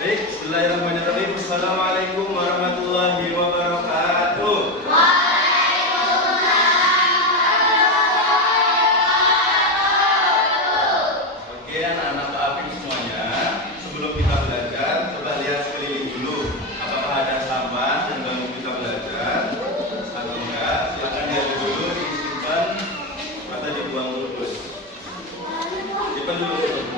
Baik, bismillahirrahmanirrahim. Assalamualaikum warahmatullahi wabarakatuh. Oke, anak-anak Pak Apip semuanya, sebelum kita belajar, coba lihat sekeliling dulu. Apakah ada sampah yang ganggu kita belajar? Atau enggak? Silakan lihat dulu, disimpan atau dibuang dulu, Bos. Simpan dulu.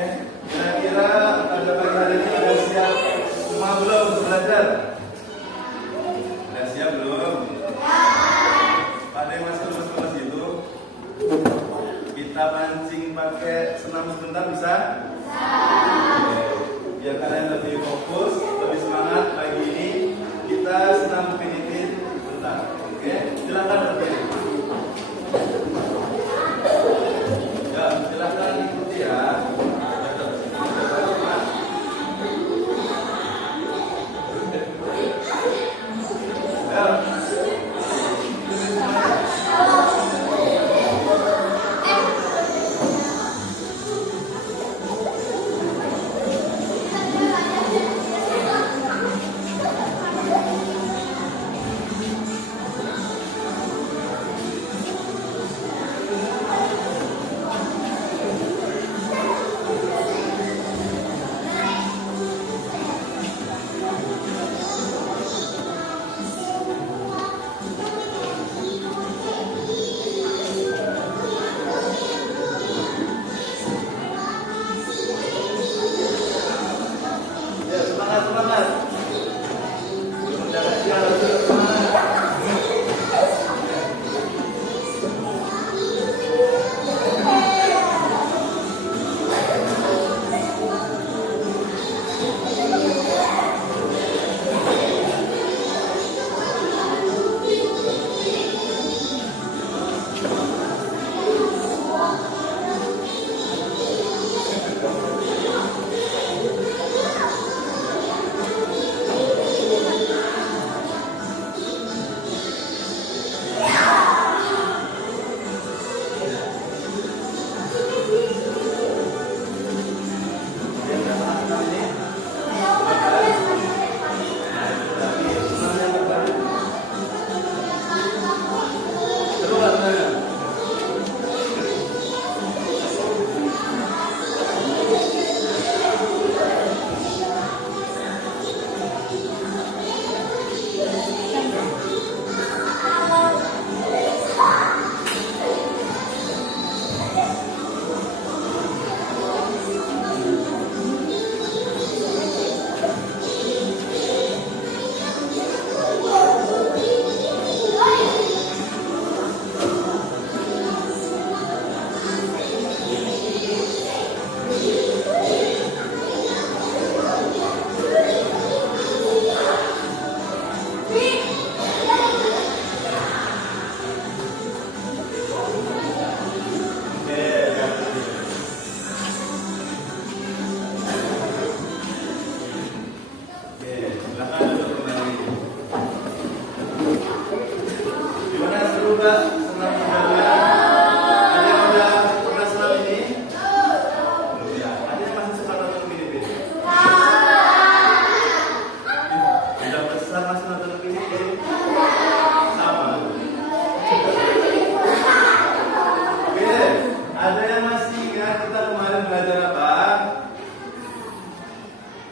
Oke, kira-kira pada pagi hari ini udah siap semua belum untuk belajar? Udah siap belum? Pada yang masih lemes-lemes itu, kita pancing pakai senam sebentar bisa? Oke. Biar kalian lebih fokus, lebih semangat pagi ini, kita senam Upin sebentar. Oke, silakan berdiri. Ya, silakan ikuti ya.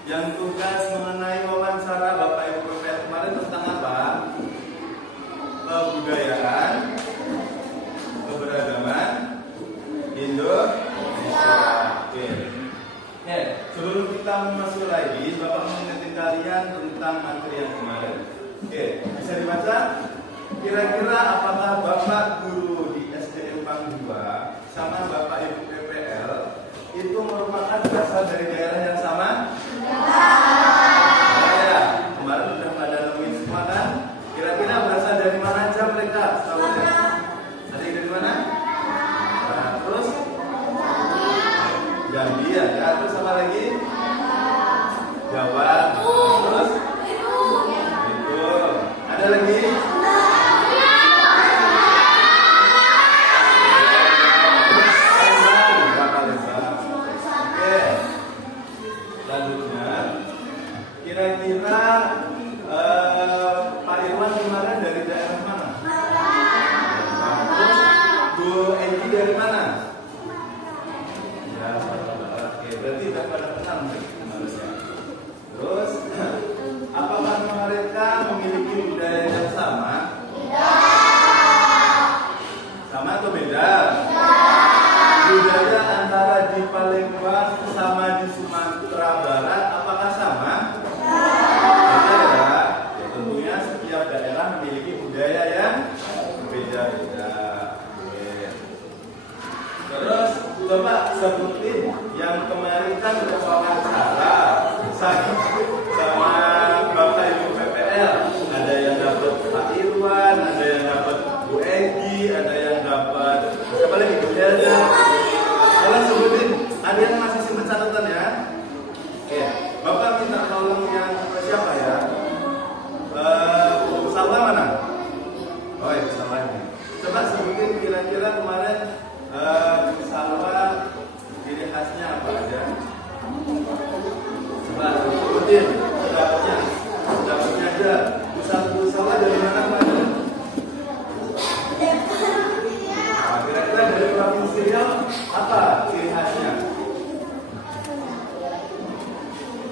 Yang tugas mengenai wawancara Bapak Ibu PPL kemarin tentang apa? Kebudayaan, keberagaman Indonesia. Oke. Sebelum kita masuk lagi, Bapak mengingatkan kalian tentang materi yang kemarin. Oke, bisa dibaca? Kira-kira apakah Bapak guru di SDN Pang 2 sama Bapak Ibu PPL itu merupakan berasal dari daerah yang sama? Ya, kemarin sudah pada nemuin semua kan? Kira-kira berasal dari mana aja mereka? Tahunya? Ada yang dari mana? Nah, terus? Gambia, ya. Terus apa lagi? Jawa. Terus? Itu. Ada lagi? Kira-kira Pak Irwan kemarin dari daerah mana? Terus Bu Edi dari mana? Ya, oke, berarti sudah pada kenal harusnya. Terus, apakah mereka memiliki budaya yang sama? Sama atau beda? Budaya antara di Palembang sama Coba sebutin yang kemarin kan wawancara sama Bapak Ibu PPL. Ada yang dapat Pak Irwan, ada yang dapat Bu Egi, ada yang dapat siapa lagi Bu Helda. Kalian sebutin. Ada yang masih simpen catatan ya? Oke. Bapak minta tolong yang siapa ya? Salwa mana? Oh ya, Salwa ini. Coba sebutin kira-kira kemarin Salwa ciri khasnya apa aja? Coba sebutin dapatnya aja. Bu Salwa dari mana kemarin? Nah, kira-kira dari provinsi Riau apa ciri khasnya?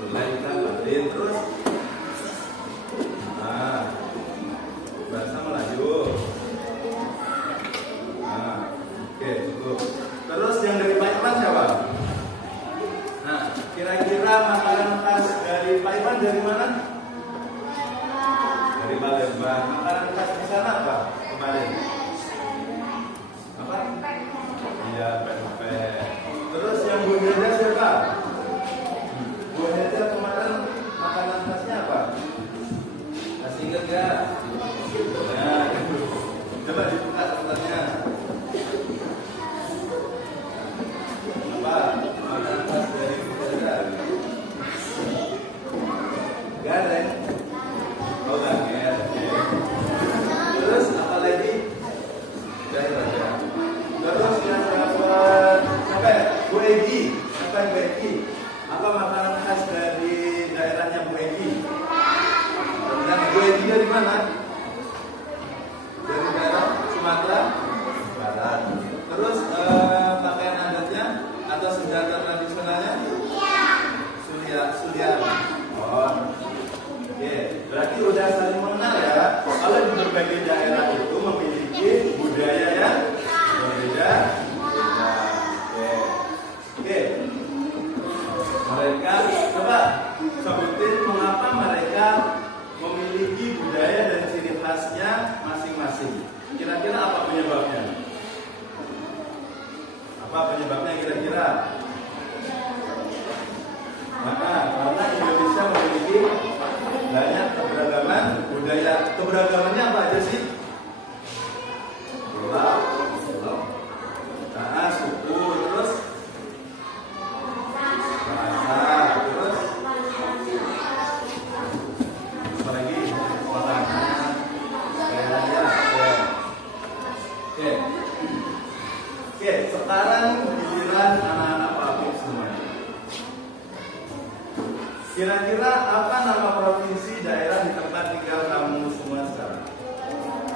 Mulai kita batin terus. Nah, bahasa Melayu. Nah, oke, cukup. Terus yang dari Pak Iman siapa? Nah, kira-kira makanan khas dari Pak Iman dari mana? Dari Palembang. Makanan khas di sana apa kemarin? Apa? Iya, pempek. Terus yang Bu Helda siapa? Bu Helda kemarin makanan khasnya apa? Masih ingat nggak? Nah, coba dibuka catatannya. Apa? Makanan khas dari Bu Helda? Gak ada ya? Oh, gak ada. Terus apa lagi? Daerahnya. Terus yang dapat apa ya? Bu Egi. Apa yang Bu Egi? Apa makanan khas dari daerahnya Bu Egi? Dan Bu Egi dari mana? Dari daerah Sumatera Barat. Terus pakaian adatnya atau senjata tradisionalnya? Sulian. Oh, oke. Berarti udah saling mengenal ya. Kalau di berbagai daerah itu memiliki budaya yang berbeda. Oke. Mereka coba sebutin mengapa mereka memiliki budaya dan ciri khasnya masing-masing. Kira-kira apa penyebabnya? Apa penyebabnya kira-kira? Maka karena Indonesia memiliki banyak keberagaman budaya. Keberagamannya apa aja sih? Pulau, suku, terus bahasa, terus apa lagi? Makanan, kayaknya. Oke, sekarang giliran anak-anak pabrik semuanya. Kira-kira apa nama provinsi daerah di tempat tinggal kamu semua sekarang?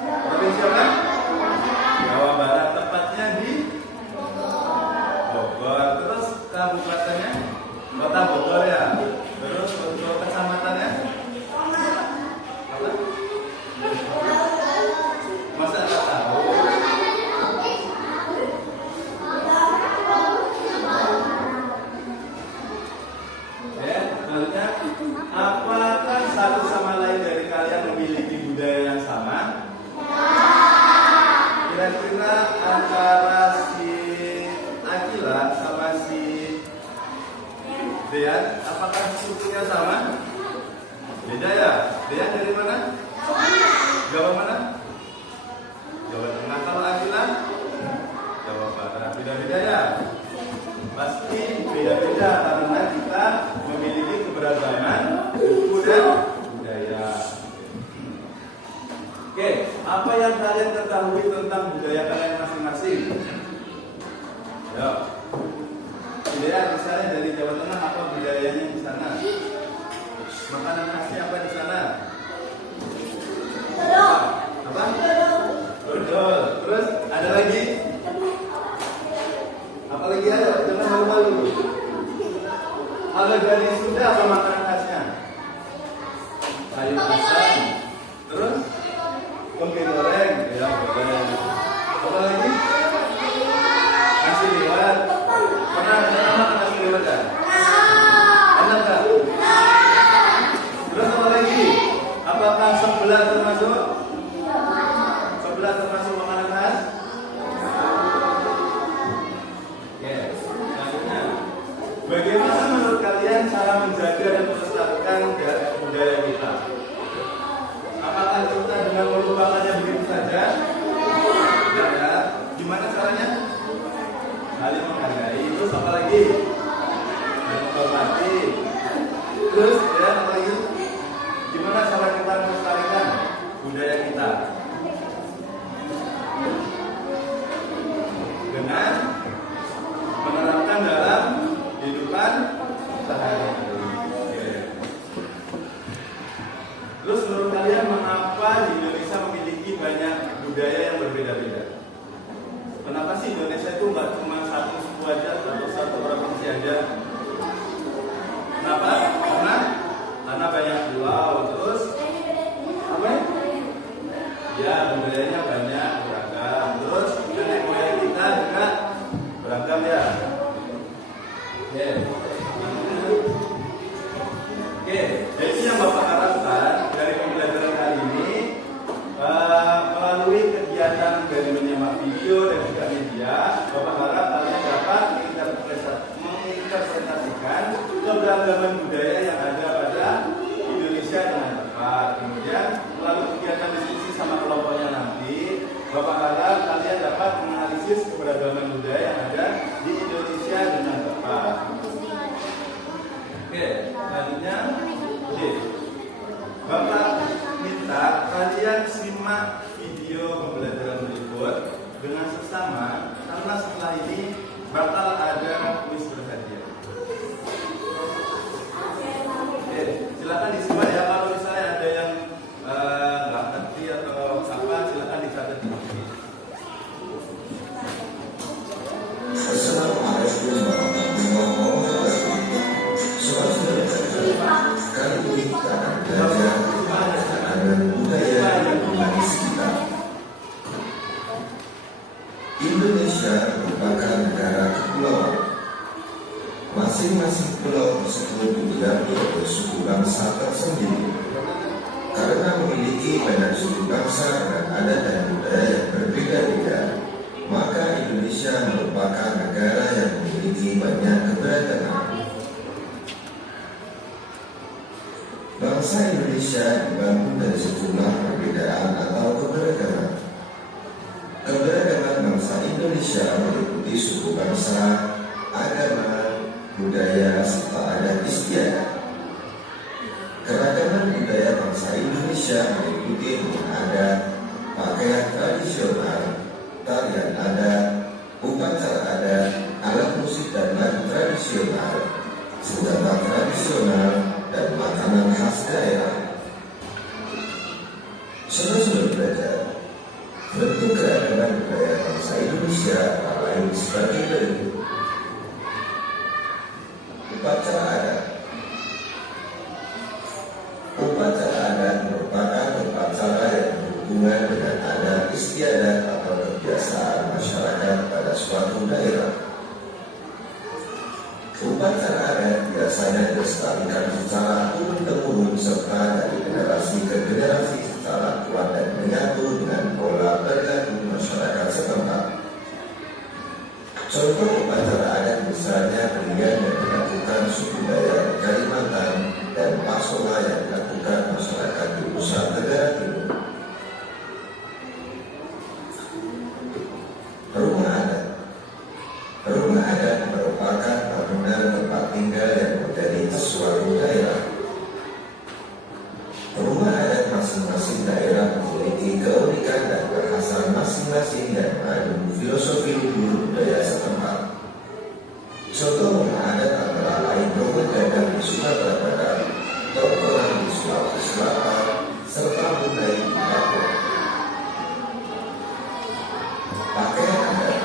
Provinsi apa? Jawa Barat, tepatnya di Bogor. Terus kabupatennya? Kota Bogor ya. Terus untuk kecamatannya? Apa? Masa nggak tahu? Ya, selanjutnya, apakah satu sama lain dari kalian memiliki budaya yang sama? Kira-kira antara si Akila sama si Dean, apakah sukunya sama? Beda ya? Dean dari mana? Jawa mana? Jawa Tengah. Kalau Akila? Jawa Barat. Beda-beda ya? Pasti beda-beda karena kita memiliki keberagaman suku dan budaya. Oke, apa yang kalian ketahui tentang budaya kalian masing-masing? Ya, budaya misalnya dari Jawa Tengah, apa budayanya di sana? Makanan khasnya apa di sana? Apa? Dodol. Terus ada lagi? Apa lagi ada? Jangan malu-malu. Kalau dari Sunda apa makanan khasnya? Sayur asam. Terus tempe goreng, ya boleh. Apa lagi? Nasi liwet. Pernah makan nasi liwet kan? Enak nggak? Terus apa lagi? Apakah sebelah termasuk? Sebelah termasuk makanan khas? Yes. menghormati. Terus ya lagi, gimana cara kita melestarikan budaya kita? Dengan menerapkan dalam kehidupan sehari-hari. Terus menurut kalian mengapa di Indonesia memiliki banyak budaya yang berbeda-beda? Kenapa sih Indonesia itu nggak cuma satu suku aja atau satu provinsi aja? Kenapa? Karena banyak pulau. Terus apa ya? Ya, budayanya banyak beragam. Terus nenek moyang kita juga beragam ya. Oke, jadi yang Bapak harapkan dari pembelajaran kali ini melalui kegiatan dari menyimak video dan juga media, Bapak harap kalian dapat menginterpretasikan keberagaman budaya yang ada pada Indonesia dengan tepat. Kemudian melalui kegiatan diskusi sama kelompoknya nanti, Bapak harap kalian dapat menganalisis keberagaman budaya yang ada di Indonesia dengan tepat. Oke, selanjutnya, Bapak minta kalian simak video pembelajaran berikut dengan sesama, karena setelah ini bakal ada kuis berhadiah. Oke, silakan disimak ya. Kalau misalnya ada yang nggak ngerti atau apa, silakan dicatat di sini. Assalamualaikum warahmatullahi wabarakatuh. Kali ini kita akan belajar keberagaman budaya dan humanis kita. Indonesia merupakan negara kepulauan. Masing-masing pulau tersebut didiami oleh suku bangsa tersendiri. Karena memiliki banyak suku bangsa dan adat dan budaya yang berbeda-beda, maka Indonesia merupakan negara yang memiliki banyak keberagaman. Bangsa Indonesia dibangun dari sejumlah perbedaan atau keberagaman. Keberagaman bangsa Indonesia meliputi suku bangsa, agama, budaya, serta adat istiadat. Keragaman budaya bangsa Indonesia meliputi adat, pakaian tradisional, tarian adat, upacara adat, alat musik dan lagu tradisional, senjata tradisional, dan makanan khas daerah. Saudara-saudara belajar, bentuk keragaman budaya bangsa Indonesia antara lain sebagai berikut. Upacara adat. Upacara adat merupakan upacara yang berhubungan dengan adat istiadat atau kebiasaan masyarakat pada suatu daerah. Upacara adat biasanya dilestarikan secara turun-temurun serta dari generasi ke generasi secara kuat dan menyatu dengan pola berlaku masyarakat setempat. Contoh upacara adat misalnya berian yang dilakukan suku Dayak Kalimantan dan Pasola yang dilakukan masyarakat di Nusa Tenggara Timur. Rumah adat. Rumah adat merupakan bangunan tempat tinggal yang menjadi suatu daerah. Rumah adat masing-masing daerah memiliki keunikan dan bahasa masing-masing yang mengandung filosofi luhur budaya setempat. Contoh rumah adat antara lain rumah gadang di Sumatera Barat, Tongkonan di Sulawesi Selatan, serta Bundai di Papua. Pakaian adat.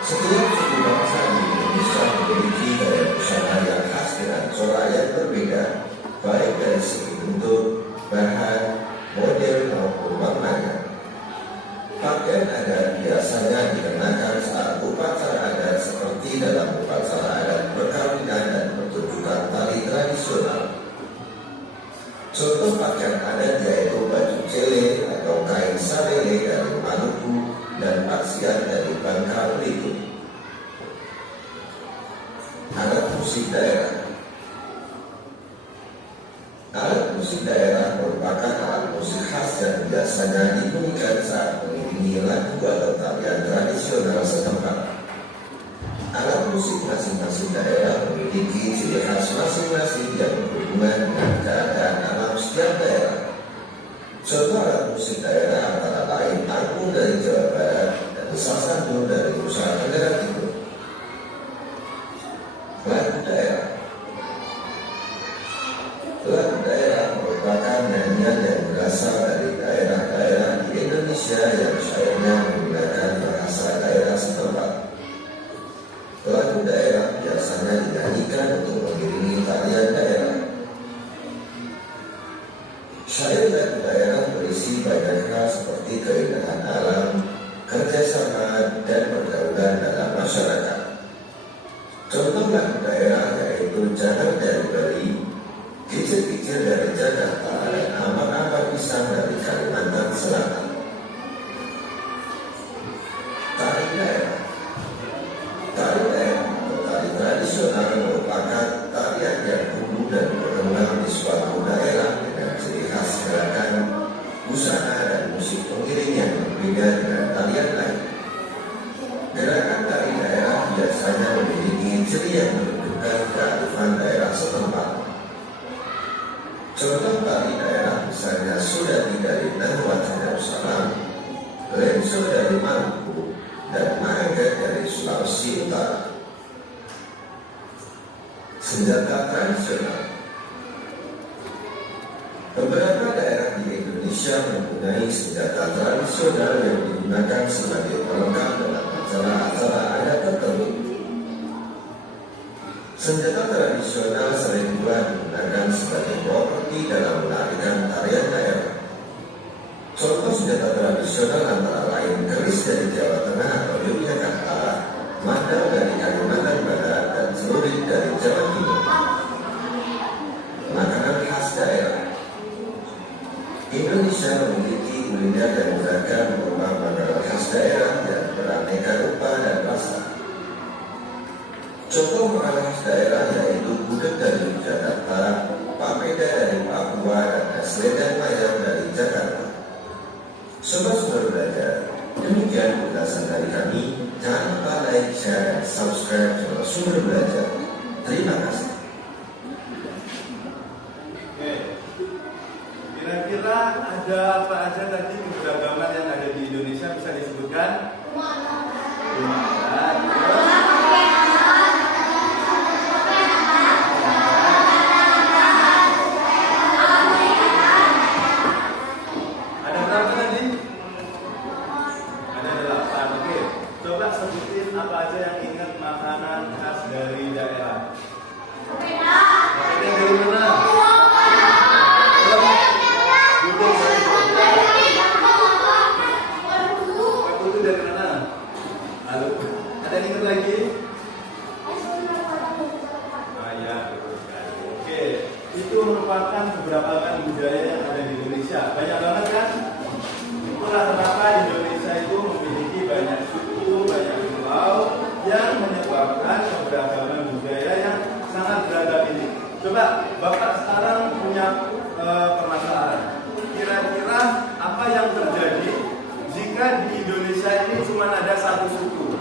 Setiap suku bangsa di Indonesia memiliki gaya busana yang khas dengan corak yang berbeda, baik dari segi bentuk, bahan, model maupun warnanya. Pakaian adat biasanya dikenakan saat upacara adat seperti dalam upacara adat perkawinan dan pertunjukan tari tradisional. Contoh pakaian adat yaitu baju cele atau kain sarele dari Maluku dan paksian dari Bangka Belitung. Alat musik daerah. Alat musik daerah merupakan alat musik khas yang biasanya dibunyikan saat mengiringi lagu atau tarian tradisional setempat. Alat biasanya memiliki ciri yang menunjukkan kearifan daerah setempat. Contoh tari daerah misalnya Sodadi dari Nahuatl Darussalam, Lenso dari Maluku, dan Maangkat dari Sulawesi Utara. Senjata tradisional. Beberapa daerah di Indonesia mempunyai senjata tradisional yang digunakan sebagai pelengkap dalam acara-acara adat tertentu. Senjata tradisional sering pula digunakan sebagai properti dalam menarikan tarian daerah. Contoh senjata tradisional antara lain keris dari Jawa Tengah atau Yogyakarta, mandau dari Kalimantan Barat, dan celurit dari Jawa Timur. Makanan khas daerah. Indonesia memiliki kuliner dan beragam rumah makanan khas daerah yang beraneka rupa dan rasa. Contoh makanan khas daerah yaitu gudeg dari Jakarta, papeda dari Papua, dan es lendang mayang dari Jakarta. Sobat-sobat belajar, demikian penjelasan dari kami. Jangan lupa like, share, dan subscribe channel Sumber Belajar. Terima kasih. Kira-kira ada apa aja tadi keberagaman yang ada di Indonesia bisa disebutkan? Ada berapa tadi? Ada 8. Oke, coba sebutin apa aja yang ingat makanan khas dari daerah. Papeda dari mana? Dari mana? Lalu ada yang ingat lagi? Ya, betul sekali. Oke, itu merupakan beberapa budaya yang ada di Indonesia. Banyak banget kan? Itulah kenapa Indonesia itu memiliki banyak suku, banyak pulau yang menyebabkan keberagaman budaya yang sangat beragam ini. Coba Bapak sekarang punya permasalahan. Kira-kira apa yang terjadi jika di Indonesia ini cuma ada satu suku?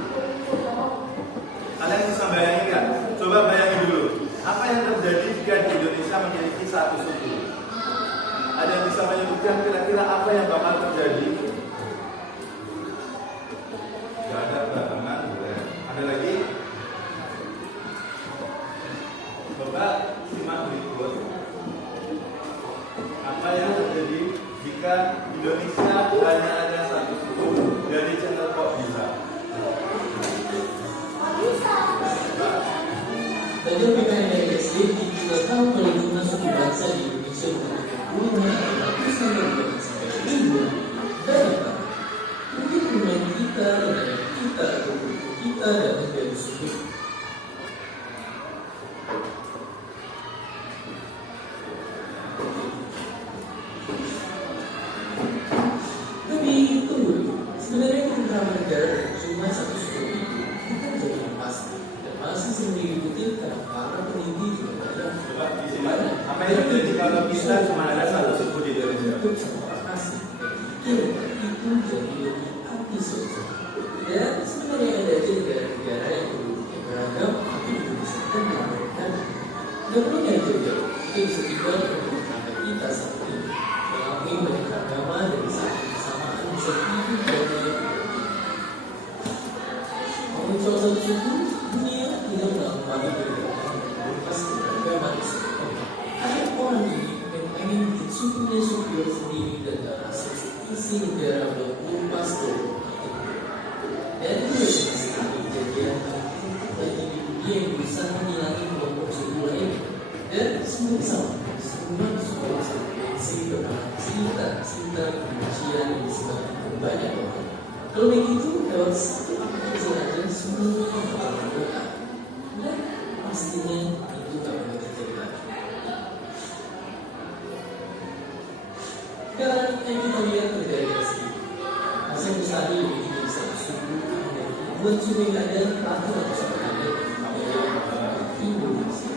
Kalian bisa bayangin nggak? Coba bayangin dulu. Apa yang terjadi jika di Indonesia memiliki satu suku? Ada yang bisa menyebutkan kira-kira apa yang bakal terjadi? Gak ada perkembangan, ada lagi? Coba simak berikut. Apa yang terjadi jika Indonesia hanya ada satu suku dari channel Kok Bisa? Belajar PKN dari SD juga tahu kalau lingkungan suku bangsa di Indonesia merupakan ratusan dan bahkan sampai ribuan daerah. Mungkin rumah kita, negara kita, atau kita dan menjadi suku. Tapi tunggu, sebenarnya beberapa negara cuma satu suku itu bukan jadi yang pasti dan masih sering diikuti karena para peneliti juga banyak. Coba di sini. Apa yang terjadi kalau kita cuma ada satu suku di Indonesia? Itu sama kasih itu jadi lebih arti sosial. Dan sebenarnya ada aja negara-negara yang beragam tapi juga bisa menawarkan. Dan punya juga itu bisa juga untuk kita saat ini melalui banyak agama dari satu kesamaan bisa hidup dan mencoba satu suku dunia tidak melakukan perbedaan berlepas keberagaman. Ada orang ini yang ingin bikin sukunya superior sendiri dan rasa isi negara berlepas dari dan itu sekali kejadian bagi dunia yang bisa menghilangkan kelompok suku lain dan semua sama suku cinta kebencian yang disebabkan banyak orang. Kalau begitu lewat satu kecil aja semuanya bakal berdoa dan pastinya itu tak boleh terjadi lagi. Dan yang kita lihat negara sendiri masa mustahil begini satu suku dan buat suku yang ada rata atau sebenarnya Indonesia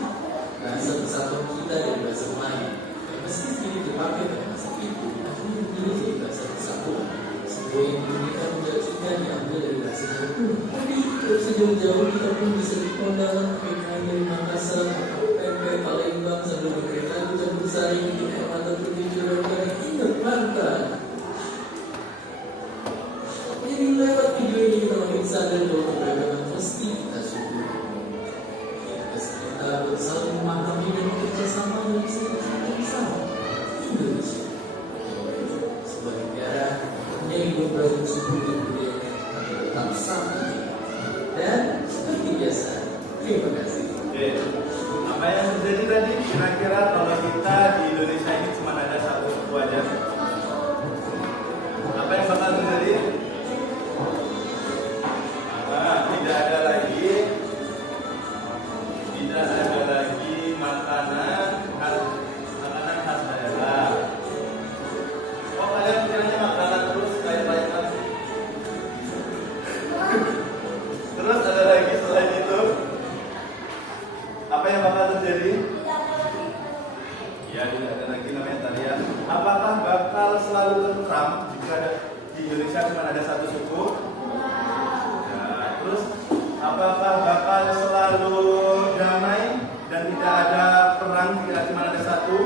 bahasa persatuan kita dari bahasa Melayu yang meski kini dipakai pada masa itu akhirnya dipilih jadi bahasa persatuan sebuah yang diberikan juga diambil dari bahasa Jepun tapi terus jauh-jauh kita pun bisa di kondangan PKI dari Makassar, PMP Palembang sambil berkereta lagu Campur Sari di air mata berbicara dari ingat mantan. Jadi lewat video ini kita makin sadar bahwa keberagaman pasti kita syukuri. Kita saling memahami dan bekerja sama dan bisa bersama Indonesia. Sebagai negara yang hidup beragam suku dan budaya tetap sama. Dan seperti biasa, terima kasih. Oke, apa yang terjadi tadi? Kira-kira kalau kita di Indonesia ini cuma ada satu suku aja, apa yang bakal terjadi? Tidak ada lagi makanan khas daerah. Oh, kalian pikirnya makanan terus kayak apa? Terus ada lagi selain itu, apa yang bakal terjadi? Ya, tidak ada lagi namanya tarian. Apakah bakal selalu tentram jika di Indonesia cuma ada satu suku? Terus, apakah bakal selalu damai dan tidak ada perang jika cuma ada satu?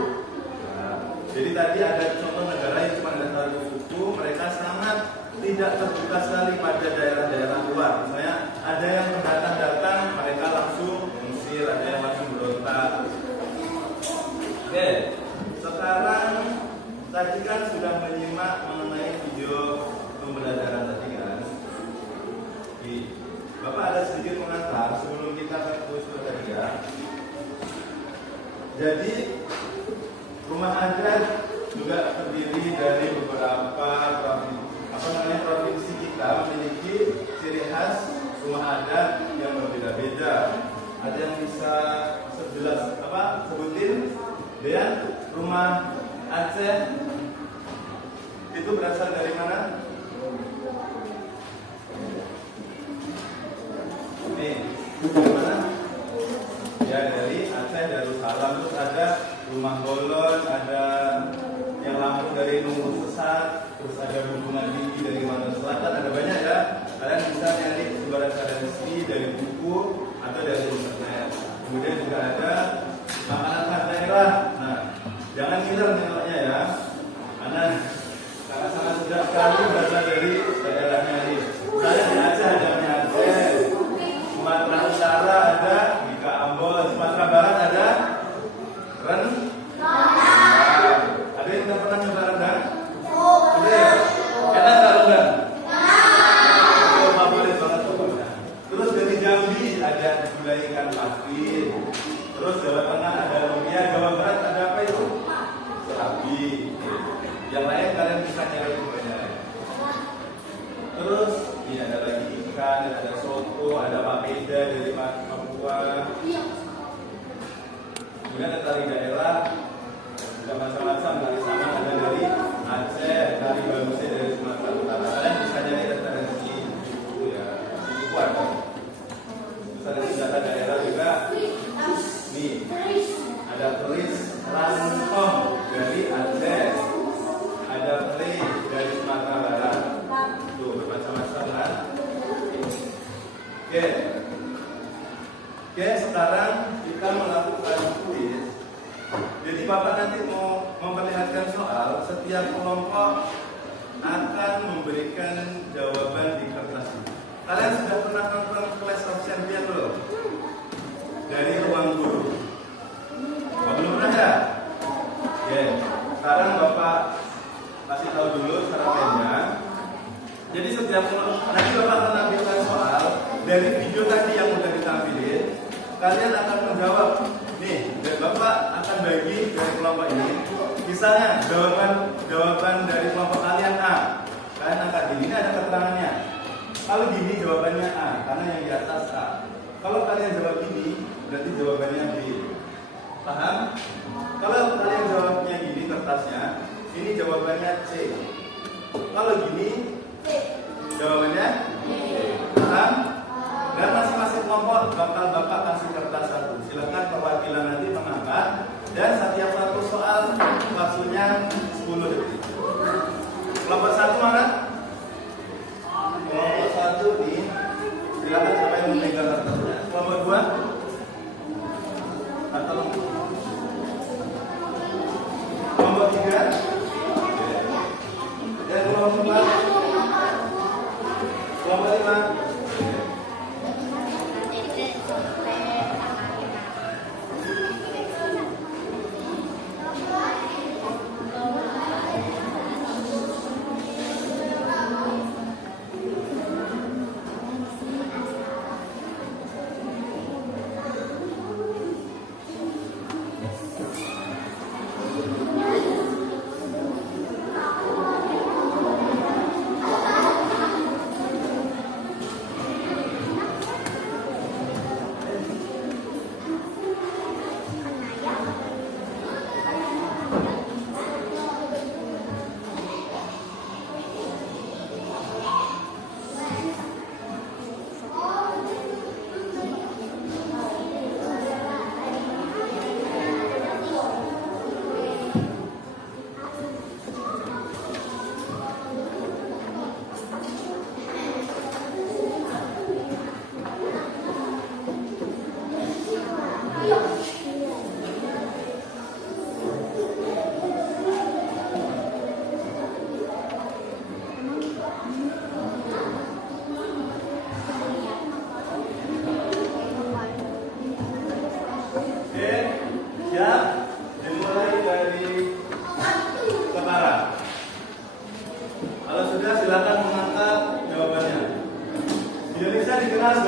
Jadi tadi ada contoh negara yang cuma ada satu suku, mereka sangat tidak terbuka sekali pada daerah-daerah luar. Misalnya ada yang pendatang datang, mereka langsung mengusir, ada yang langsung berontak. Oke, sekarang tadi kan sudah menyimak mengenai video pembelajaran tadi kan. Bapak ada sedikit pengantar sebelum kita ke kuis tadi ya. Jadi rumah adat juga terdiri dari beberapa provinsi kita memiliki ciri khas rumah adat yang berbeda-beda. Ada yang bisa sebutin? Dean, rumah Aceh itu berasal dari mana? Nih, dari mana? Ya, dari Aceh, Darussalam. Terus ada rumah Golon, ada yang Lampung dari Nunggu Sesat, terus ada hubungan tinggi dari Kalimantan Selatan, ada banyak ya. Kalian bisa nyari sumber referensi dari buku atau dari internet. Kemudian juga ada makanan khas daerah. Nah, jangan ngiler nengoknya ya, karena sangat sedap sekali berasal dari daerahnya ini. Misalnya di Aceh ada mie Aceh, Sumatera Utara ada Bika Ambon, Sumatera Barat ada rendang. Ada yang udah pernah nyoba rendang? Udah. Enak nggak rendang? Oh, favorit banget pokoknya. Terus dari Jambi ada gulai ikan patin. Terus Jawa Tengah ada lumpia, Jawa Barat ada apa itu? Serabi. Yang lain kalian bisa nyari semuanya. Terus ini ada lagi ikan, ada soto, ada papeda dari Papua. Kemudian ada tari daerah, ada macam-macam tari saman, ada dari Aceh, tari Bamuse dari Sumatera Utara. Kalian bisa nyari referensi itu ya, itu ada. Terus ada senjata daerah juga. Nih, ada keris rantong dari Aceh, ada keris dari Sumatera Barat. Tuh bermacam-macam kan. Oke, sekarang kita melakukan kuis. Jadi Bapak nanti mau memperlihatkan soal, setiap kelompok akan memberikan jawaban di kertas ini. Kalian sudah pernah nonton Clash of Champions belum? Dari Ruang Guru. Oh, belum pernah ya? Oke, sekarang Bapak kasih tahu dulu cara mainnya. Jadi setiap nanti Bapak akan tampilkan soal dari video tadi yang udah ditampilin. Kalian akan menjawab. Nih, dan Bapak akan bagi dari kelompok ini. Misalnya jawaban dari kelompok kalian A. Kalian angkat ini ada keterangannya. Kalau gini jawabannya A, karena yang di atas A. Kalau kalian jawab ini, berarti jawabannya B. Paham? Kalau kalian jawabnya gini kertasnya, ini jawabannya C. Kalau gini, jawabannya paham? Dan masing-masing kelompok bakal Bapak kasih kertas satu. Silakan perwakilan nanti mengangkat. Dan setiap satu soal waktunya 10 detik. Kelompok satu mana? Kelompok satu nih. Silakan siapa yang mau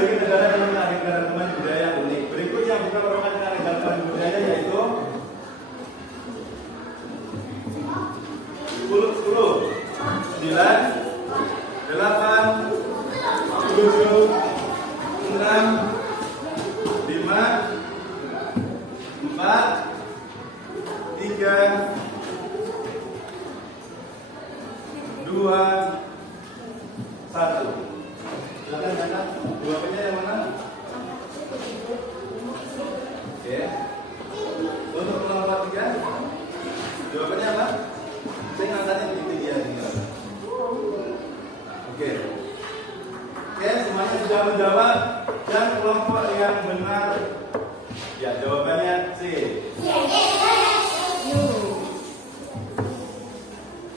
sebagai negara yang memiliki keragaman budaya yang unik. Berikutnya bukan merupakan keragaman budaya yaitu 10, 9, 8, 7, 6, 5, 4, 3, 2, 1. Silakan Jana, jawabannya yang mana? Oke. Untuk nomor 3, jawabannya apa? Saya ngangkatnya begitu dia tinggal. Oke, semuanya sudah menjawab dan kelompok yang benar, ya jawabannya C.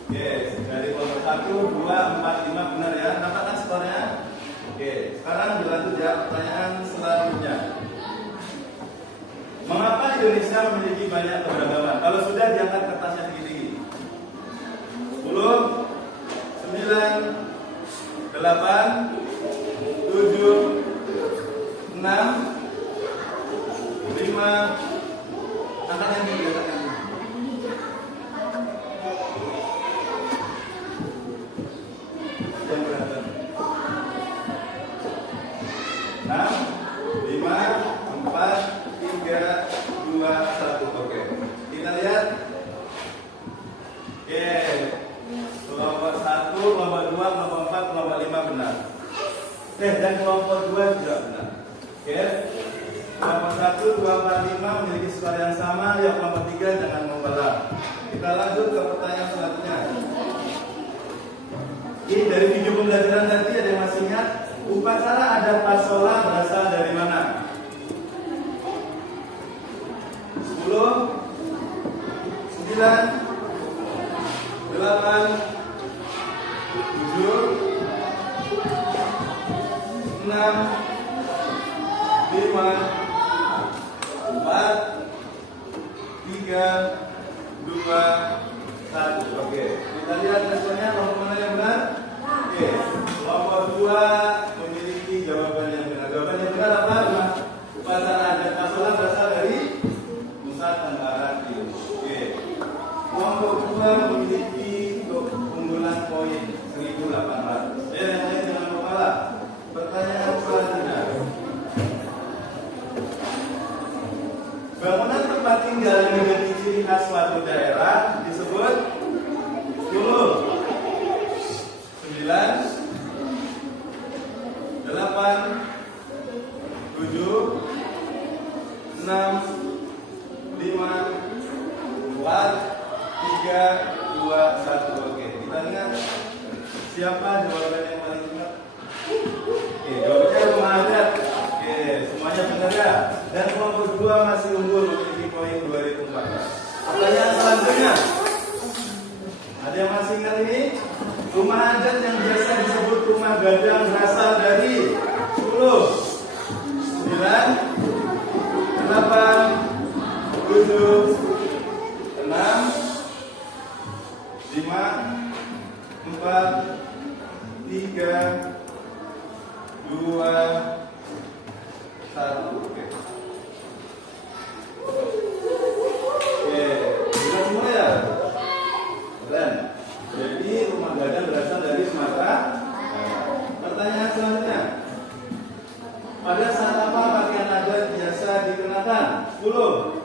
Oke, dari kelompok 1, 2, 4, 5 benar ya. Dapatkan skornya. Oke, sekarang dilanjut ya pertanyaan selanjutnya. Mengapa Indonesia memiliki banyak keberagaman? Kalau sudah diangkat kertasnya segini. 10, 9, 8, 7, 6, 5. Angkat yang ini, angkat yang ini. Yang berapa? 6, 5, 4, 3, 2, 1. Oke. Kita lihat. Oke. Kelompok 1, kelompok 2, kelompok 4, kelompok 5 benar. Dan kelompok 2 tidak benar. Oke. Kelompok 1, 2, 4, 5 memiliki skor yang sama. Yang kelompok 3 jangan membelah. Kita lanjut ke pertanyaan selanjutnya. Ini dari video pembelajaran tadi ada yang masih ingat? Upacara adat Pasola berasal dari mana? 10, 9, 8, 7, 6, 5, 4, 3, 2, 1. Oke, kita lihat responnya. Kelompok mana yang benar? Oke, kelompok 2 memiliki jawaban yang benar. Jawaban yang benar apa? Upacara adat Pasola berasal dari Nusa Tenggara Timur. Oke, kelompok 2 memiliki keunggulan poin 1.800. Yang lain jangan lupa. Pertanyaan selanjutnya. Bangunan tempat tinggal yang menjadi ciri khas suatu daerah disebut 10, 9, 8, 7, 6, 5, 4, 3, 2, 1. Oke, kita lihat siapa jawaban yang paling cepat. Oke, jawabannya rumah adat. Oke, semuanya benar ya. Dan kelompok 2 masih unggul memiliki poin 2014. Pertanyaan selanjutnya. Ada yang masih ingat ini? Rumah adat yang biasa disebut rumah gadang berasal dari 10, 9, 8, 7, 6, 5, 4, 3, 2, 1. Oke, sudah semua ya? Keren. Jadi rumah gadang berasal dari Sumatera. Pertanyaan selanjutnya. Pada saat apa pakaian adat biasa dikenakan? 10,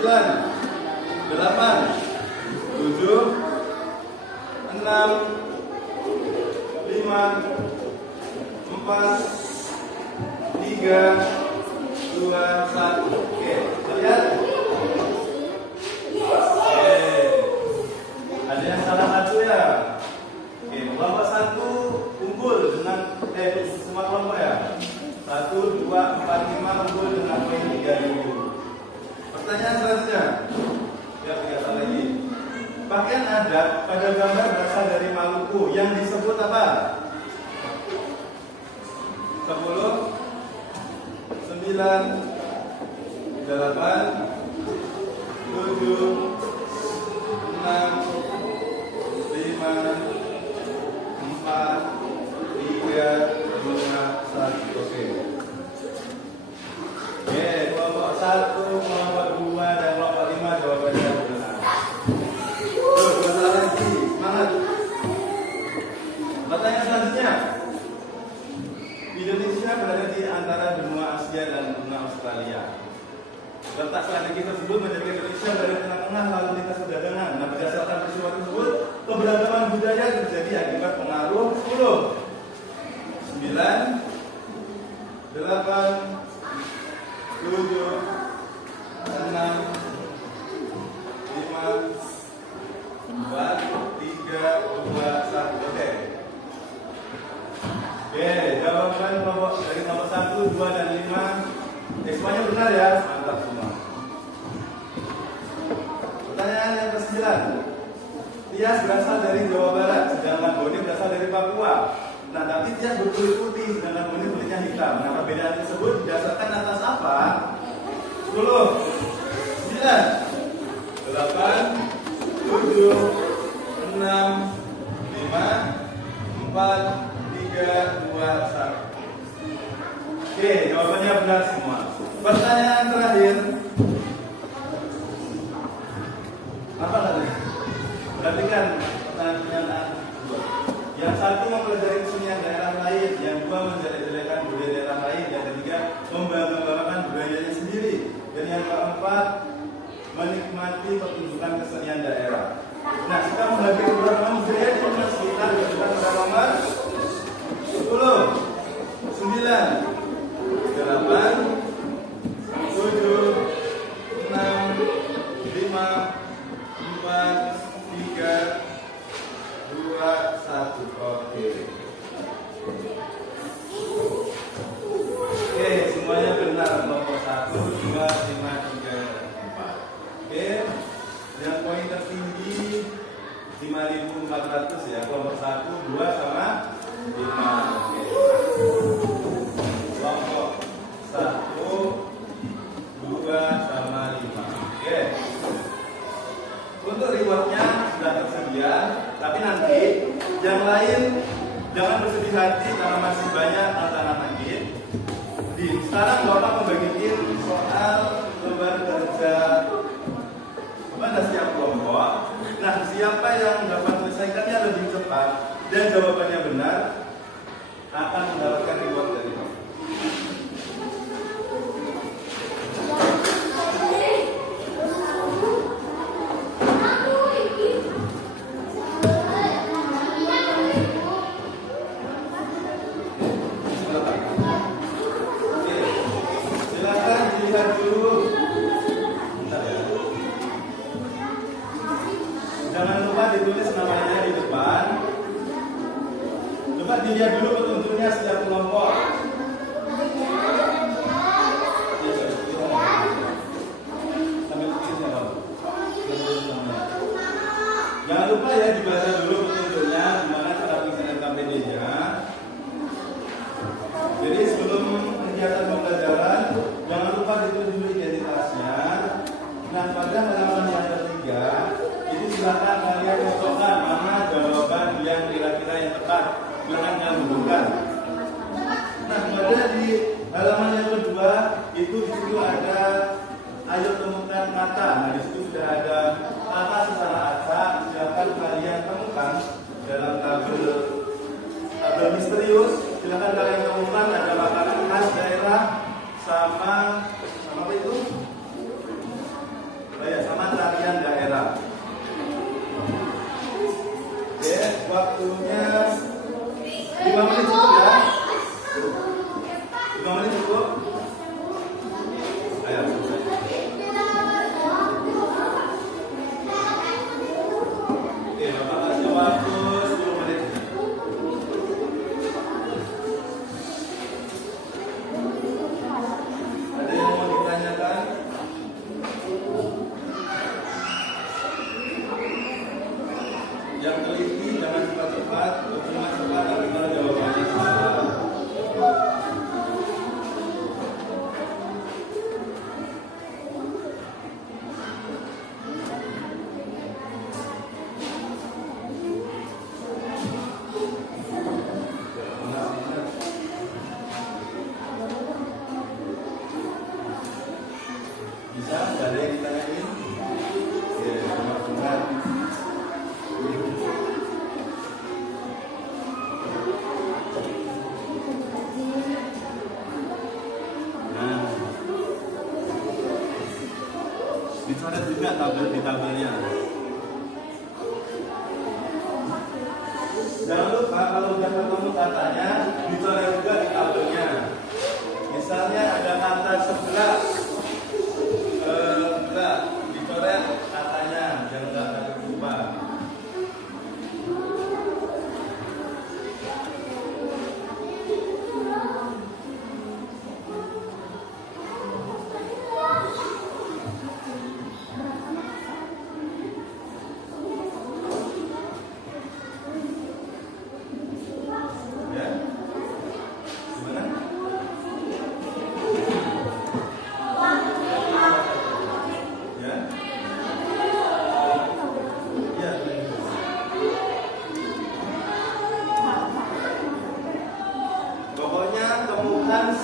9, 8, 7, 6, 5, 4, 3, 2, 1. Oke, lihat. Ada yang salah satu ya. Oke, kelompok 1 unggul dengan semua kelompok ya. 1, 2, 4, 5 unggul dengan poin 3.000. Pertanyaan selanjutnya. Ya, 3 lagi. Pakaian adat pada gambar berasal dari Maluku yang disebut apa? 10, 9, 8, 7, 6, 5, 4, 3, 2, 1. 1, kelompok 2, dan kelompok 5 jawabannya benar. Tuh, 2 salah lagi. Semangat. Pertanyaan selanjutnya. Indonesia berada di antara benua Asia dan benua Australia. Letak strategi tersebut menjadikan Indonesia berada di tengah-tengah lalu lintas perdagangan. Nah, berdasarkan peristiwa tersebut, keberagaman budaya terjadi akibat pengaruh 10, 9, 8, 7, 6, 5, 4, 3, 2, 1. Oke, jawaban kelompok dari nomor 1, 2, dan 5 semuanya benar ya? Mantap semua. Pertanyaan yang ke-9. Tias berasal dari Jawa Barat, sedangkan Boni berasal dari Papua. Nah, tapi Tias berkulit putih, sedangkan Boni kulitnya hitam. Nah, perbedaan tersebut didasarkan atas apa? 10, 9, 8, 7, 6, 5, 4, 3, 2, 1. Oke, jawabannya benar semua. Pertanyaan terakhir. Apa tadi? Perhatikan pertanyaan yang satu mempelajari kesenian daerah lain, yang dua menjelek-jelekan budaya daerah lain, yang ketiga membanggakan budayanya sendiri, dan yang keempat menikmati pertunjukan kesenian daerah. Nah, kita membagi beberapa budaya di kelas kita dengan pada nomor 10, 9, 8, 7, 6, 5, 4, 3, 2, 1. Oke, semuanya benar. Kelompok 1, 2, 5, 3, 4. Oke, yang poin tertinggi 5.400 ya. Kelompok 1, 2, sama 5. Oke. Kelompok 1, 2, sama 5. Oke. Untuk rewardnya sudah tersedia, tapi nanti yang lain jangan bersedih hati karena masih banyak tantangan lagi. Sekarang Bapak membagikan soal lembar kerja kepada setiap kelompok. Nah, siapa yang dapat menyelesaikannya lebih cepat dan jawabannya benar akan mendapatkan reward dari Bapak. Jangan lupa ditulis namanya di depan. Coba dilihat dulu petunjuknya setiap kelompok. Jangan lupa ya dibaca dulu petunjuknya, gimana cara pengisian KPD-nya. Jadi sebelum kegiatan pembelajaran, jangan lupa ditulis dulu identitasnya. Nah, pada halaman yang ketiga, itu silakan kalian cocokkan mana jawaban yang kira-kira yang tepat. Silakan kalian hubungkan. Nah, pada di halaman yang kedua, itu di situ ada ayo temukan kata. Nah, di situ sudah ada kata secara acak. Silakan kalian temukan dalam tabel misterius. Silakan kalian temukan ada makanan khas daerah sama apa itu? Sama tarian daerah. Oke, waktunya 5 menit cukup ya? 5 menit cukup? Ayo. Oke, Bapak kasih waktu 10 menit. Ada yang mau ditanyakan? Yang teliti jangan cepat-cepat, cuma cepat tapi kalau jawabannya salah. dicoret juga tabel di tabelnya. Jangan lupa kalau udah ketemu katanya dicoret juga di tabelnya. Misalnya ada kata sebelah, dicoret katanya, jangan nggak lupa.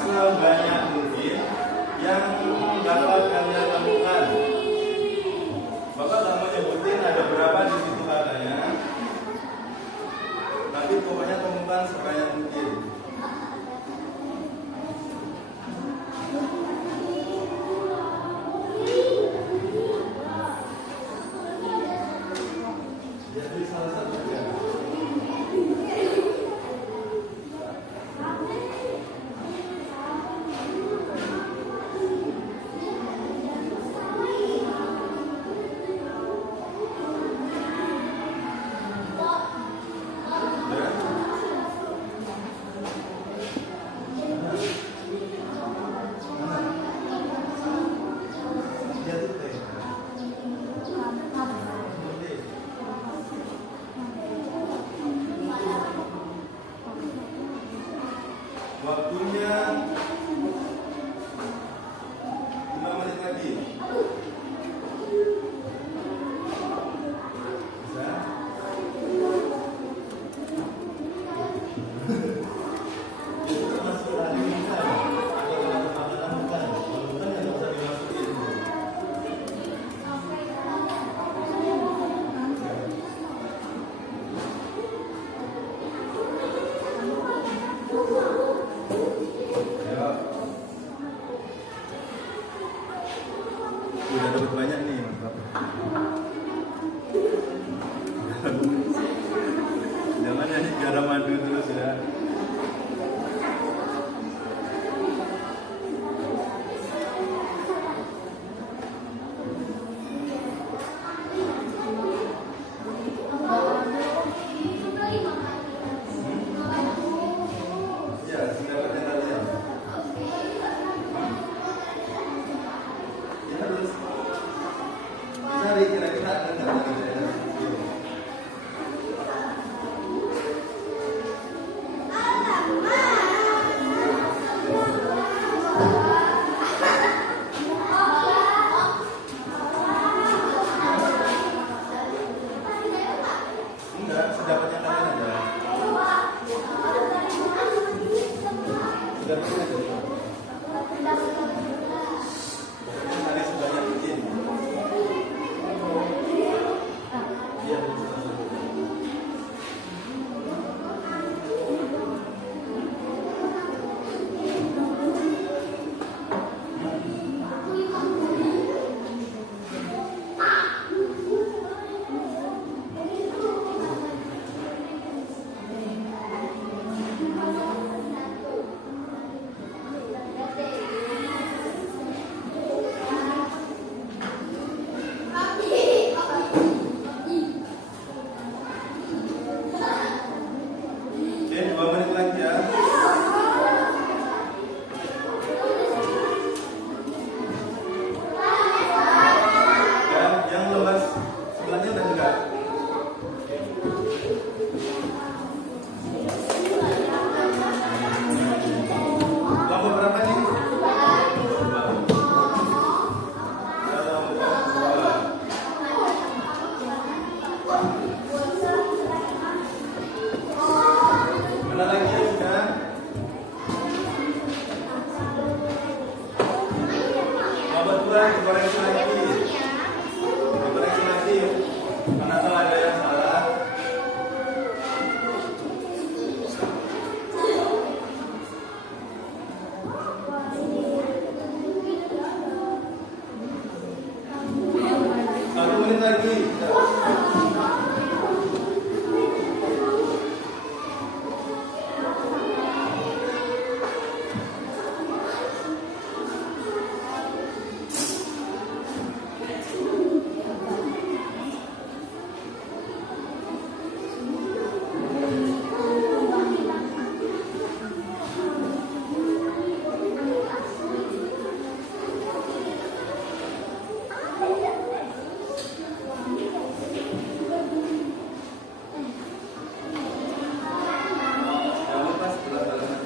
Sebanyak mungkin yang dapat kalian temukan. Bapak tak mau nyebutin ada berapa di situ katanya, tapi pokoknya temukan sebanyak mungkin. Jadi salah satunya. Waktunya 5 menit lagi. Bisa? Itu termasuk lagi bukan? Atau makanan bukan? Kalau bukan ya nggak usah dimasukin. Udah dapat banyak nih, Mas. Jangan nyanyi garam madu terus ya. Ya, pendapatnya kalian. Ya harus dicari kira-kira ada nggak dari daerah situ. Enggak, sedapatnya kalian ada. Sedapatnya ada. Cari sebanyak mungkin. Iya, betul. Oke, 2 menit lagi ya. Ya, yang lepas sebelahnya udah enggak? Kelompok berapa nih? Mana lagi yang sudah? Kelompok 2 dikoreksi lagi. Dikoreksi lagi. Mana tahu ada yang salah? menit lagi. Jangan lupa setelah balapan.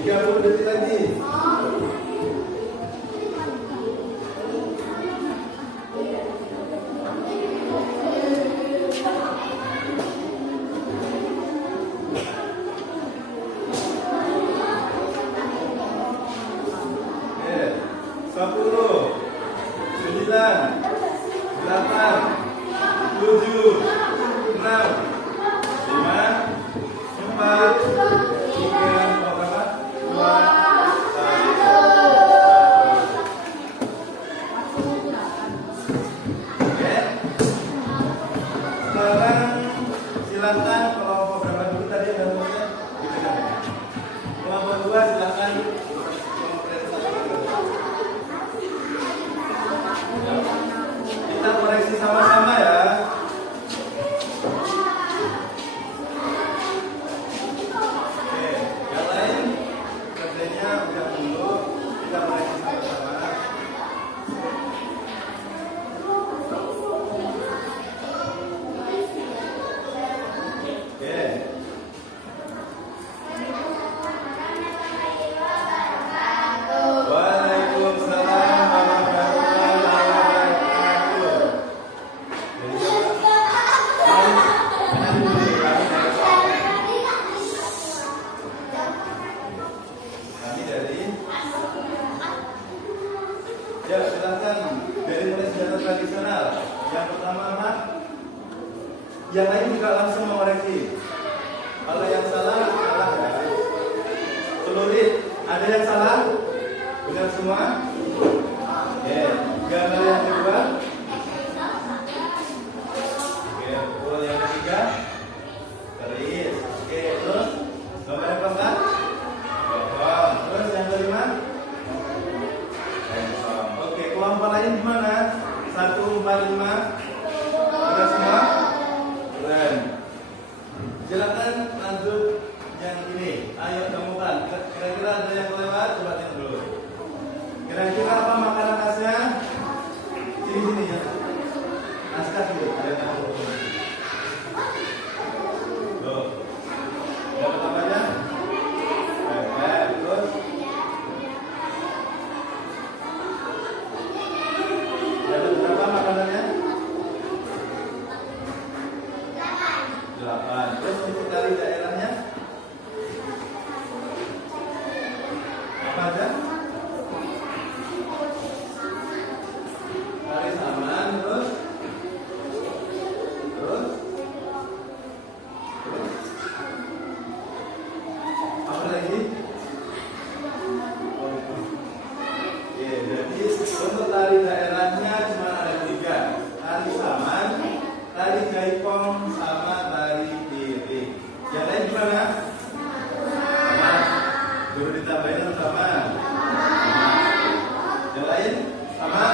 30 detik lagi. Oke, 10, 9, 8, 7, 6, 5, 4, 3, berapa? 2, 1. Oke. Sekarang silakan kelompok berapa dulu tadi ada ngomongnya? Kelompok 2 silakan. Kita koreksi sama-sama ya. Oke, yang lain kerjanya udah dulu. Kita koreksi sama-sama. Oke. Waalaikumsalam warahmatullahi wabarakatuh. Kami dari ya silakan dari mulai senjata tradisional. Yang pertama apa? Yang lain juga langsung mengoreksi. Kalau yang salah salah ya. Celurit, ada yang salah? Benar semua? Oke, gambar yang kedua. Oke, pukul yang ketiga. Keris. Oke, terus gambar yang keempat. Bokong. Terus yang kelima. Rensong. Oke, kelompok lain gimana? 1, 4, 5. Benar semua? Keren. Silakan lanjut yang ini. Ayo temukan. Kira-kira ada yang lewat? Coba tengok dulu. Kira-kira apa makanan khasnya? Sini ya. Naskah dulu. Ada yang tahu. Tuh. Yang pertamanya. Bebek. Terus. Dapat berapa makanannya? 8. Terus untuk dari daerahnya? Apa aja? Tari saman, terus? Terus? Terus? Apa lagi? Oke, jadi untuk tari daerahnya cuma ada 3. Tari saman, tari jaipong, sama tari piring. Yang lain gimana? Sama. Dulu ditambahin sama. Yang lain sama.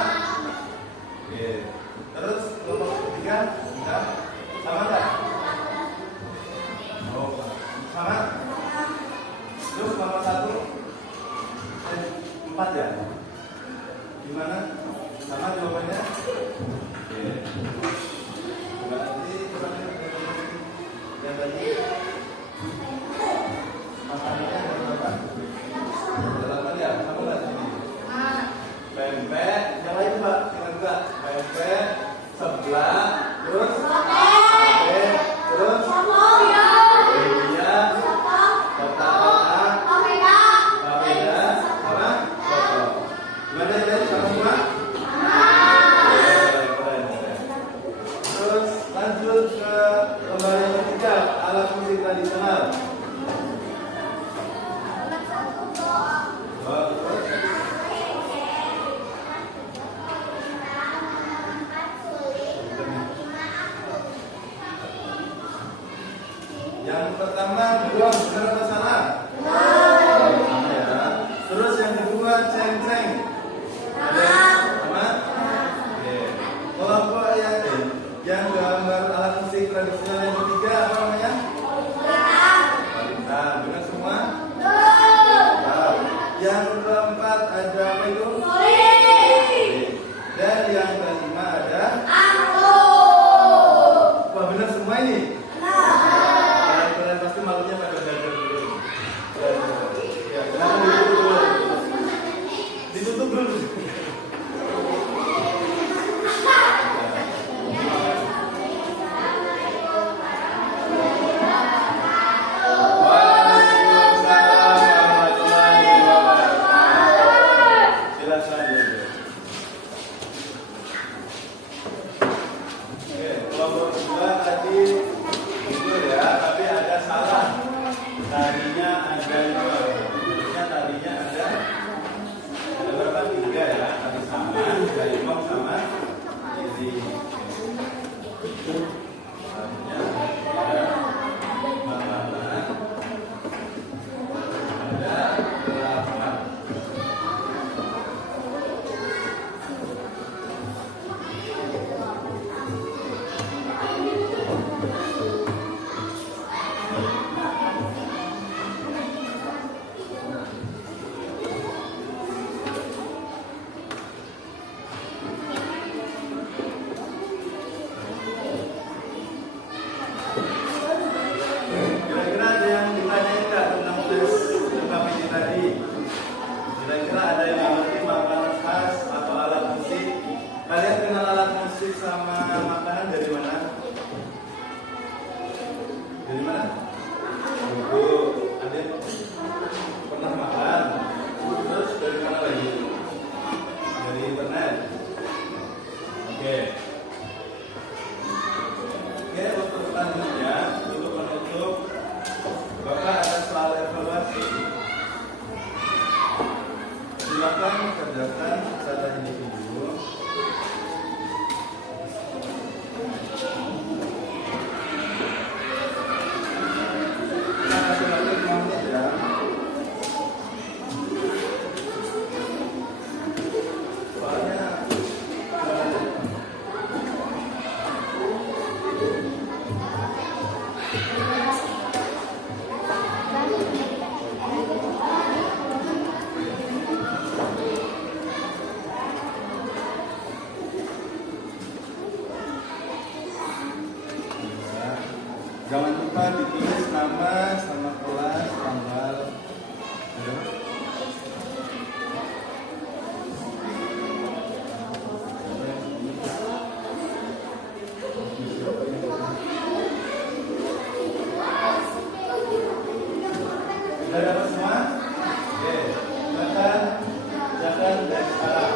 Oke. Terus kelompok ketiga enggak sama enggak? Oh, sama. Terus kelompok 1 4 ya? Gimana? Sama jawabannya? Oke. Berarti coba yang tadi makanannya ada berapa? 8 ya? Sama nggak tadi? Pempek, yang lain Mbak, tinggal juga. Pempek, sebelah, terus sate, terus iya, kotak-kotak, papeda, sama soto. Gimana ya tadi? Sama semua? Keren. Terus lanjut ke lembar yang ketiga, alat musik pertama buang, benar apa salah? Sama ya. Terus yang kedua ceng-ceng. Sama? Oke. Kelompok yang gambar alat musik tradisional yang ketiga apa namanya? Nah, benar semua? Nah, yang keempat ada apa itu? Dan yang kelima ada? Wah, benar semua ini? Kalian pasti malunya pada belajar dulu. Ya, kenapa ditutup dulu? Ditutup dulu. Kira-kira ada yang mengerti makanan khas atau alat musik? Kalian kenal alat musik sama makanan dari mana? Dari mana? Buku. Ada pernah makan? Terus dari mana lagi? Dari internet. Oke. Oke, untuk selanjutnya, untuk menutup, Bapak ada soal evaluasi. Silakan kerjakan kata ini dulu. Masing-masing 5 menit ya. Soalnya jangan lupa ditulis nama sama kelas, tanggal. Sudah dapat semua? Oke, silakan kerjakan dari sekarang.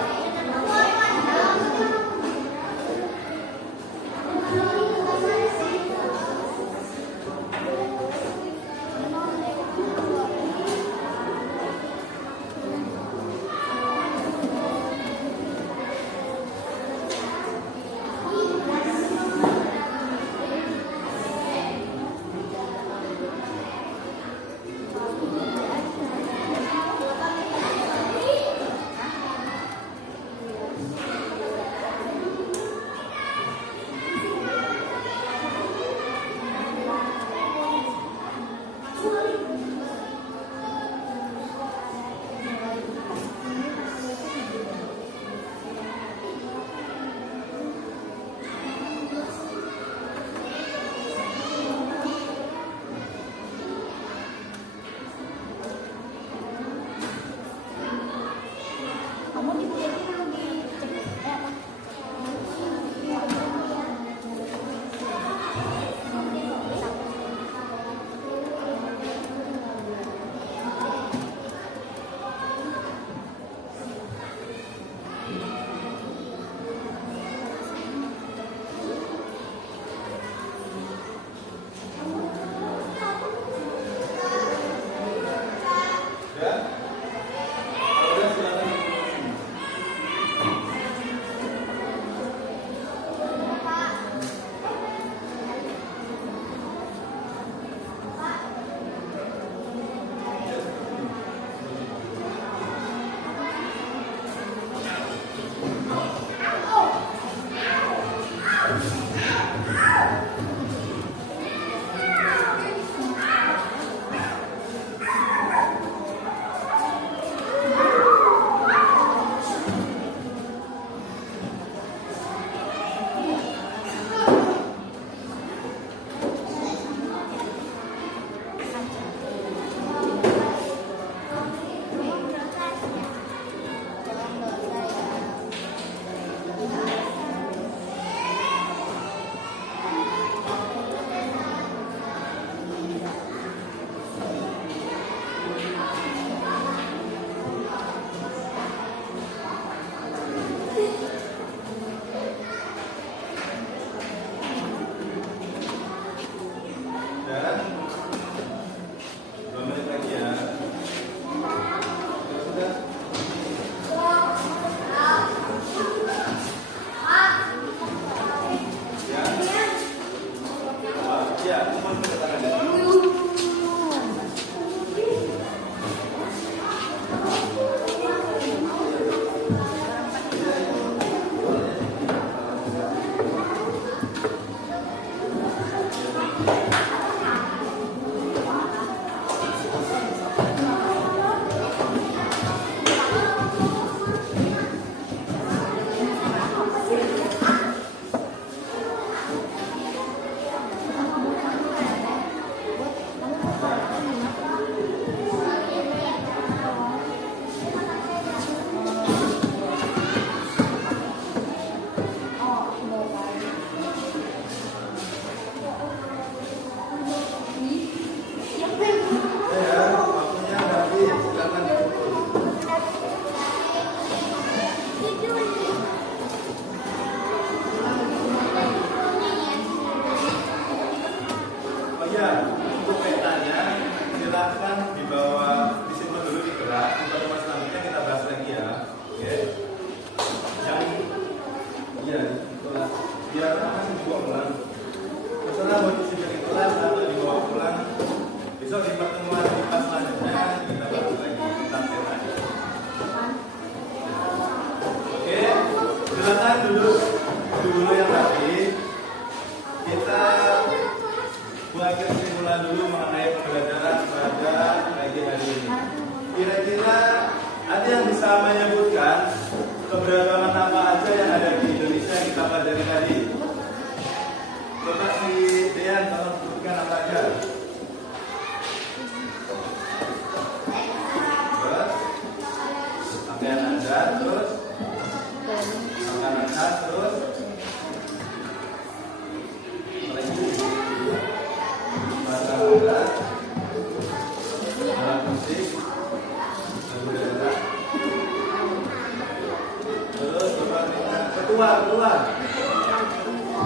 keluar.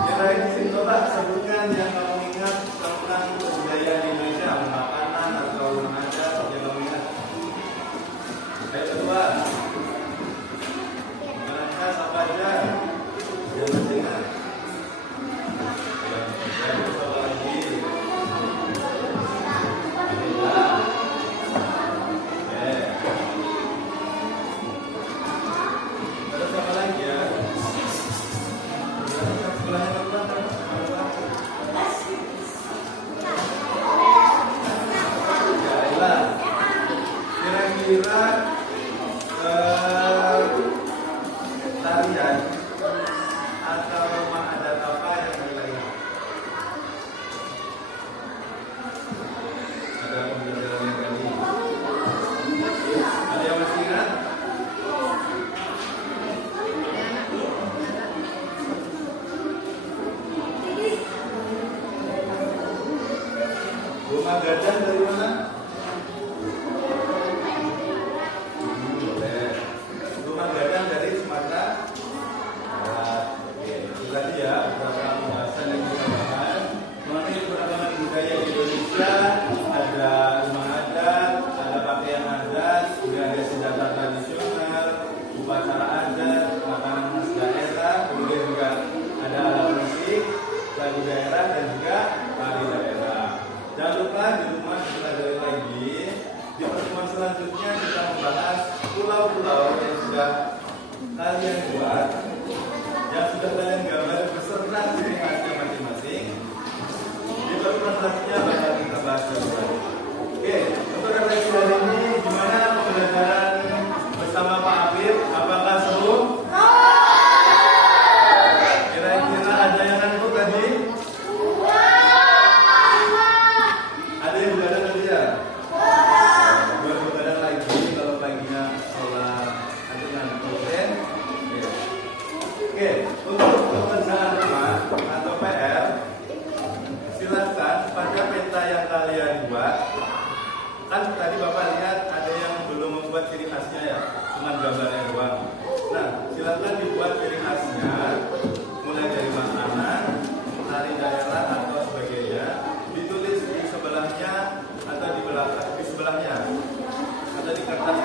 Kirain di sini coba sebutkan yang kamu ingat tentang kebudayaan Indonesia, makanan atau rumah adat yang kamu ingat. Ayo keluar. Mana apa aja? Yang masih ingat. Ayo coba lagi. Terus apa lagi ya? Kira-kira tarian atau rumah adat apa yang terlain? Ada pembelajaran yang kali. Ada yang masih ingat? Rumah gadang dari mana? Boleh. Rumah gadang dari Sumatera Barat. Oke, itu tadi ya beberapa pembahasan yang kita bahas mengenai keragaman budaya di Indonesia. Ada rumah adat, ada pakaian adat, juga ada senjata tradisional, upacara adat, makanan khas daerah, kemudian juga ada alat musik, lagu daerah dan juga tari daerah. Jangan lupa di rumah dipelajari lagi. Di pertemuan selanjutnya kita membahas pulau-pulau yang sudah kalian buat, yang sudah kalian gambar beserta ciri khasnya masing-masing. Di pertemuan selanjutnya bakal kita bahas lagi. Oke, untuk refleksi hari ini gimana pembelajaran bersama Pak Afif? Apakah seru? Kira-kira ada yang ngantuk tadi? Ada yang begadang tadi ya? Buat begadang lagi kalau paginya sholat atau ngantuk ya? Oke, untuk pekerjaan rumah atau PR, silakan pada peta yang kalian buat. Kan tadi Bapak lihat ada yang belum membuat ciri khasnya ya, cuma gambarnya doang. Nah, silakan dibuat ciri khasnya, mulai dari makanan, tari daerah atau sebagainya, ditulis di sebelahnya atau di belakang, di sebelahnya atau di kertas